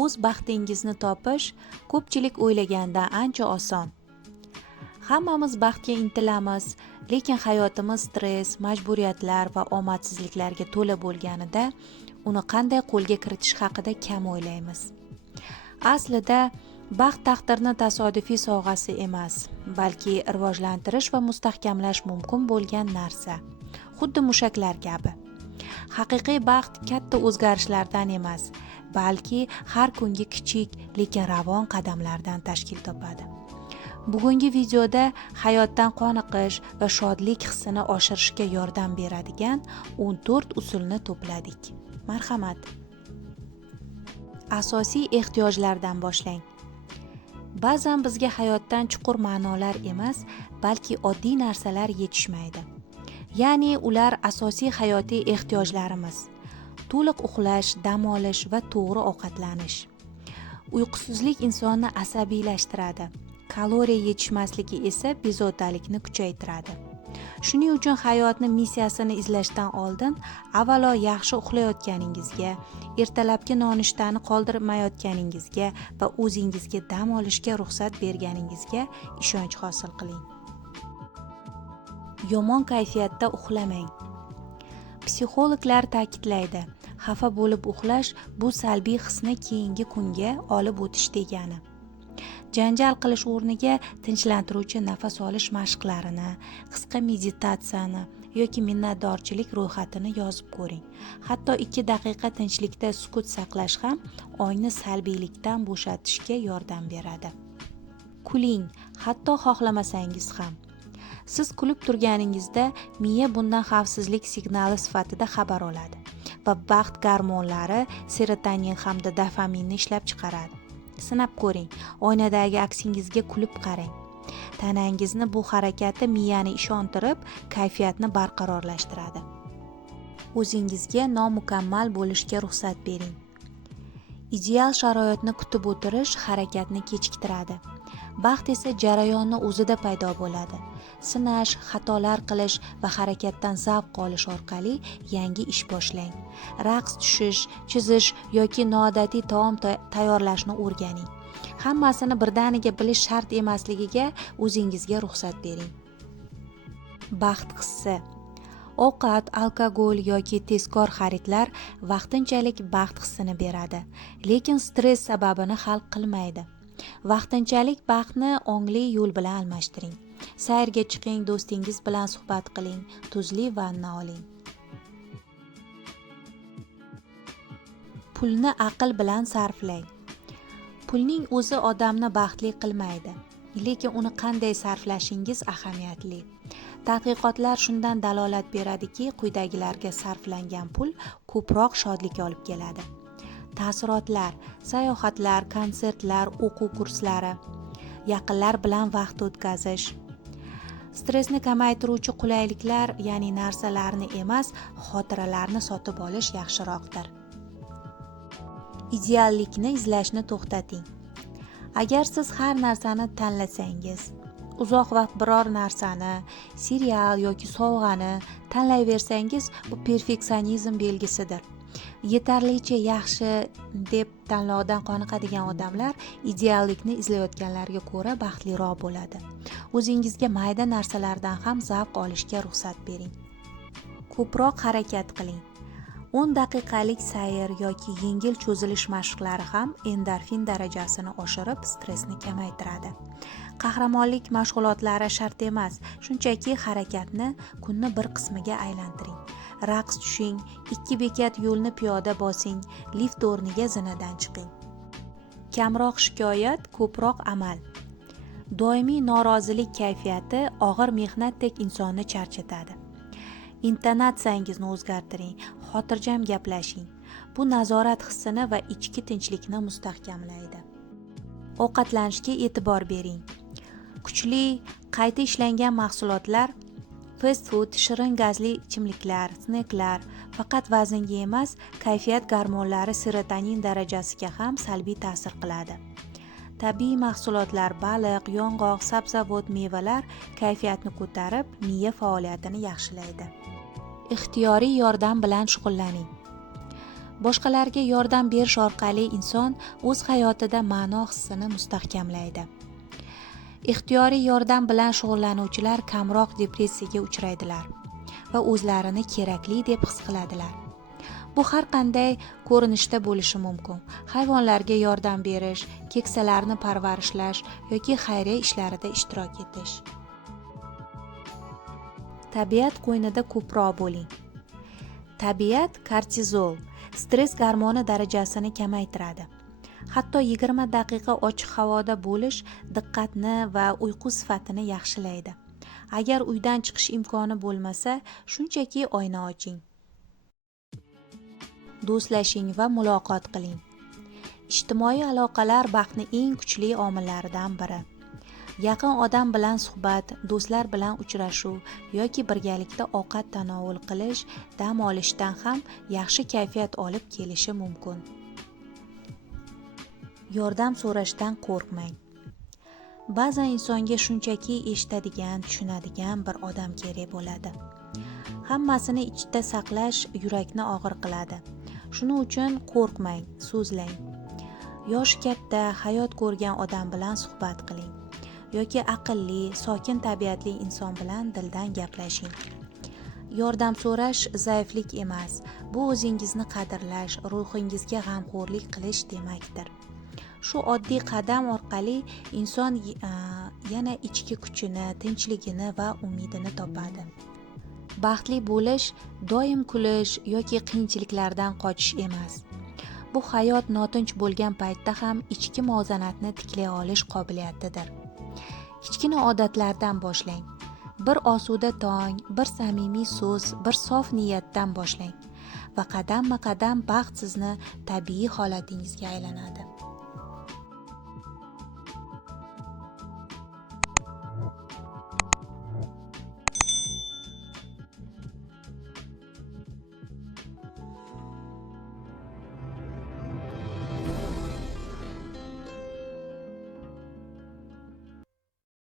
O'z baxtingizni topish ko'pchilik o'ylagandan ancha oson. Hammamiz baxtga intilamiz, lekin hayotimiz stress, majburiyatlar va omadsizliklarga to'la bo'lganida uni qanday qo'lga kiritish haqida kam o'ylaymiz. Aslida baxt taqdirni tasodifiy sovg'asi emas, balki rivojlantirish va mustahkamlash mumkin bo'lgan narsa. Xuddi mushaklar kabi. Haqiqiy baxt katta o'zgarishlardan emas, balki har kungi kichik, lekin ravon qadamlardan tashkil topadi. Bugungi videoda hayotdan qoniqish va shodlik hissini oshirishga yordam beradigan 14 usulni to'pladik. Marhamat. Asosiy ehtiyojlardan boshlang. Ba'zan bizga hayotdan chuqur ma'nolar emas, balki oddiy narsalar yetishmaydi. Ya'ni ular asosiy hayotiy ehtiyojlarimiz. To'liq uxlash, dam olish va to'g'ri ovqatlanish. Uyqusizlik insonni asabiylashtiradi. Kaloriya yetishmasligi esa bezovtalikni kuchaytiradi. Shuning uchun hayotni missiyasini izlashdan oldin avvalo yaxshi uxlayotganingizga, ertalabki nonushtani qoldirmayotganingizga va o'zingizga dam olishga ruxsat berganingizga ishonch hosil qiling. Yomon kayfiyatda uxlamang. Psixologlar ta'kidlaydi, xafa bo'lib uxlash bu salbiy hisni keyingi kunga olib o'tish degani. Janjal qilish o'rniga tinchlantiruvchi nafas olish mashqlarini, qisqa meditatsiyani yoki minnatdorchilik ro'yxatini yozib ko'ring. Hatto 2 daqiqa tinchlikda sukut saqlash ham ongni salbiylikdan bo'shatishga yordam beradi. Kuling, hatto xohlamasangiz ham. Siz kulib turganingizda miya bundan xavfsizlik signali sifatida xabar oladi va baxt gormonlari serotonin hamda dopaminni ishlab chiqaradi. Sinab ko'ring, oynadagi aksingizga kulib qarang. Tanangizni bu harakati miyani ishontirib, kayfiyatni barqarorlashtiradi. O'zingizga nomukammal bo'lishga ruxsat bering. Ideal sharoitni kutib o'tirish harakatni kechiktiradi. Baxt esa jarayonni o'zida paydo bo'ladi. Sinash, xatolar qilish va harakatdan zavq olish orqali yangi ish boshlang. Raqs tushish, chizish yoki noodatiy taom tayyorlashni o'rganing. Hammasini birdaniga bilish shart emasligiga o'zingizga ruxsat bering. Baxt hissi. Ovqat, alkogol yoki tezkor xaridlar vaqtinchalik baxt hissini beradi, lekin stress sababini hal qilmaydi. Vaqtinchalik baxtni ongli yo'l bilan almashtiring. Sayrga chiqing, do'stingiz bilan suhbat qiling, tuzli vanna oling. Pulni aql bilan sarflang. Pulning o'zi odamni baxtli qilmaydi, lekin uni qanday sarflashingiz ahamiyatli. Tadqiqotlar shundan dalolat beradiki, quyidagilarga sarflangan pul ko'proq shodlik olib keladi. Taassurotlar, sayohatlar, konsertlar, o'quv kurslari, yaqinlar bilan vaqt o'tkazish. Stressni kamaytiruvchi qulayliklar, ya'ni narsalarni emas, xotiralarni sotib olish yaxshiroqdir. Ideallikni izlashni to'xtating. Agar siz har narsani tanlasangiz, uzoq vaqt biror narsani, serial yoki sovg'ani tanlayversangiz, bu perfeksionizm belgisidir. Yetarlicha yaxshi deb tanlovdan qoniqadigan odamlar ideallikni izlayotganlarga ko'ra baxtliroq bo'ladi. O'zingizga mayda narsalardan ham zavq olishga ruxsat bering. Ko'proq harakat qiling. 10 daqiqalik sayr yoki yengil cho'zilish mashqlari ham endorfin darajasini oshirib, stressni kamaytiradi. Qahramonlik mashg'ulotlari shart emas, shunchaki harakatni kunni bir qismiga aylantiring. Raqs tushing, 2 bekat yo'lni piyoda bosing, lift o'rniga zinadan chiqing. Kamroq shikoyat, ko'proq amal. Doimiy norozilik kayfiyati og'ir mehnatdek insonni charchatadi. Intonatsiyangizni o'zgartiring, xotirjam gaplashing. Bu nazorat hissini va ichki tinchlikni mustahkamlaydi. Ovqatlanishga e'tibor bering. Kuchli, qayta ishlangan mahsulotlar, fast food, shirin gazli ichimliklar, snacklar faqat vaznga emas, kayfiyat gormonlari serotonin darajasiga ham salbiy ta'sir qiladi. Tabiiy mahsulotlar, baliq, yong'oq, sabzavot, mevalar kayfiyatni ko'tarib, miya faoliyatini yaxshilaydi. Ixtiyoriy yordam bilan shug'ullaning. Boshqalarga yordam berish orqali inson o'z hayotida ma'no hissini mustahkamlaydi. Ixtiyoriy yordam bilan shug'ullanuvchilar kamroq depressiyaga uchraydilar va o'zlarini kerakli deb his qiladilar. Bu har qanday ko'rinishda bo'lishi mumkin. Hayvonlarga yordam berish, keksalarni parvarishlash yoki xayriya ishlarida ishtirok etish. Tabiat qo'ynida ko'proq bo'ling. Tabiat kortizol, stress gormoni darajasini kamaytiradi. Hatto 20 daqiqa ochiq havoda bo'lish diqqatni va uyqu sifatini yaxshilaydi. Agar uydan chiqish imkoni bo'lmasa, shunchaki oyna oching. Do'stlashing va muloqot qiling. Ijtimoiy aloqalar baxtning eng kuchli omillaridan biri. Yaqin odam bilan suhbat, do'stlar bilan uchrashuv yoki birgalikda ovqat tanovul qilish dam olishdan ham yaxshi kayfiyat olib kelishi mumkin. Yordam so'rashdan qo'rqmang. Ba'zan insonga shunchaki eshitadigan, tushunadigan bir odam kerak bo'ladi. Hammasini ichida saqlash yurakni og'ir qiladi. Shuning uchun qo'rqmang, so'zlang. Yoshi katta, hayot ko'rgan odam bilan suhbat qiling. Yoki aqlli, sokin tabiatli inson bilan dildan gaplashing. Yordam so'rash zaiflik emas, bu o'zingizni qadrlash, ruhingizga g'amxo'rlik qilish demakdir. Shu oddiy qadam orqali inson yana ichki kuchini, tinchligini va umidini topadi. Baxtli bo'lish doim kulish yoki qiyinchiliklardan qochish emas. Bu hayot notinch bo'lgan paytda ham ichki muvozanatni tiklay olish qobiliyatidir. Kichkina odatlardan boshlang. Bir osuda tong, bir samimiy so'z, bir sof niyatdan boshlang va qadamma-qadam baxt sizni tabiiy holatingizga aylanadi.